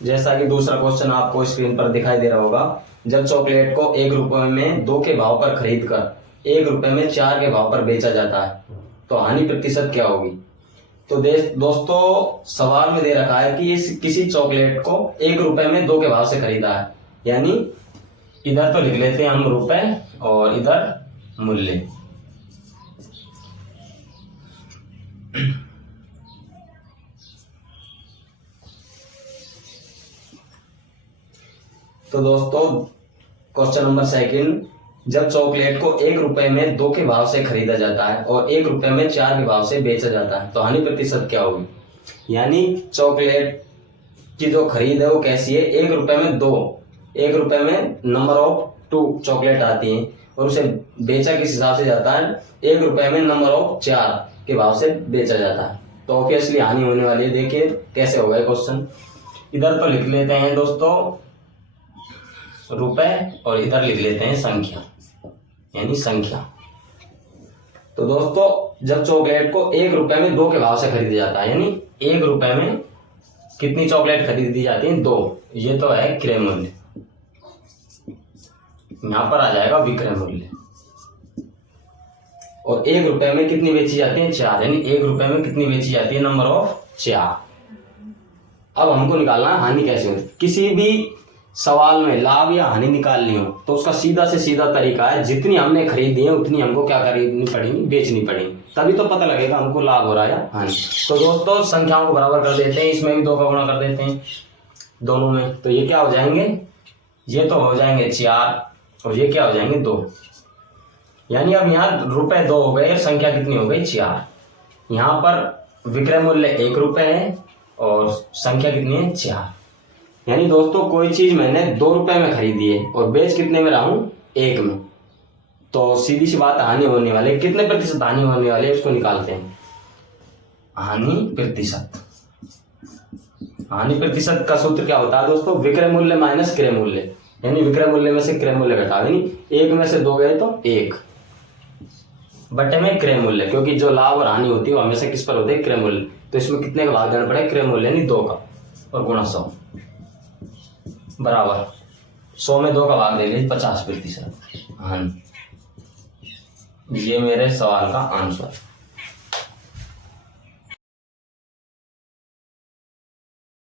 जैसा कि दूसरा क्वेश्चन आपको स्क्रीन पर दिखाई दे रहा होगा, जब चॉकलेट को 1 रुपए में 2 के भाव पर खरीद कर 1 रुपए में 4 के भाव पर बेचा जाता है तो हानि प्रतिशत क्या होगी। तो दोस्तों सवाल में दे रखा है कि इस किसी चॉकलेट को 1 रुपए में 2 के भाव से खरीदा है, यानी इधर तो लिख लेते हैं हम रुपए और इधर मूल्य। तो दोस्तों क्वेश्चन नंबर सेकंड, जब चॉकलेट को 1 रुपए में 2 के भाव से खरीदा जाता है और 1 रुपए में 4 के भाव से बेचा जाता है तो हानि प्रतिशत क्या होगी। यानी चॉकलेट की जो खरीद है वो कैसी है, 1 रुपए में 2, 1 रुपए में नंबर ऑफ 2 चॉकलेट आती है और उसे बेचा किस हिसाब से जाता है, 1 रुपए में नंबर ऑफ 4 के भाव से बेचा जाता है तो ऑब्वियसली हानि होने वाली है। देखिए कैसे होगा क्वेश्चन। इधर तो लिख लेते हैं दोस्तों रुपए और इधर लिख लेते हैं संख्या, यानी संख्या। तो दोस्तों जब चॉकलेट को 1 रुपए में 2 के भाव से खरीदा जाता है, यानी 1 रुपए में कितनी चॉकलेट खरीदी जाती है, 2। ये तो है क्रय मूल्य, यहां पर आ जाएगा विक्रय मूल्य। और 1 रुपए में कितनी बेची जाती है, 4, यानी 1 रुपए में कितनी बेची जाती है, नंबर ऑफ 4। अब हमको निकालना है हानि कैसे होती। किसी भी सवाल में लाभ या हानि निकालनी हो तो उसका सीधा से सीधा तरीका है, जितनी हमने खरीदी है उतनी हमको क्या करनी पड़ेगी, बेचनी पड़ेगी, तभी तो पता लगेगा हमको लाभ हो रहा है या हानि। तो दोस्तों संख्याओं को बराबर कर देते हैं, इसमें भी 2 का गुणा कर देते हैं दोनों में, तो ये क्या हो जाएंगे, ये तो हो जाएंगे 4 और ये क्या हो जाएंगे 2। यानी अब यहाँ रुपए 2 हो गए और संख्या कितनी हो गई 4। यहाँ पर विक्रय मूल्य 1 रुपए है और संख्या कितनी है 4। यानी दोस्तों कोई चीज मैंने 2 रुपए में खरीदी है और बेच कितने में रहा हूं, 1 में, तो सीधी सी बात हानि होने वाली, कितने प्रतिशत हानि होने वाली है उसको निकालते हैं। हानि प्रतिशत, हानि प्रतिशत का सूत्र क्या होता है दोस्तों, विक्रय मूल्य माइनस क्रय मूल्य, यानी विक्रय मूल्य में से क्रय मूल्य घटा, यानी 1 में से 2 गए तो 1 बटे में क्रय मूल्य, क्योंकि जो लाभ और हानि होती है वो हमेशा किस पर होती है, क्रय मूल्य। तो इसमें कितने का भाग देना पड़ेगा, क्रय मूल्य यानी 2 का, और गुणा 100 बराबर 100 में 2 का भाग दे लीजिए 50%। हाँ, ये मेरे सवाल का आंसर।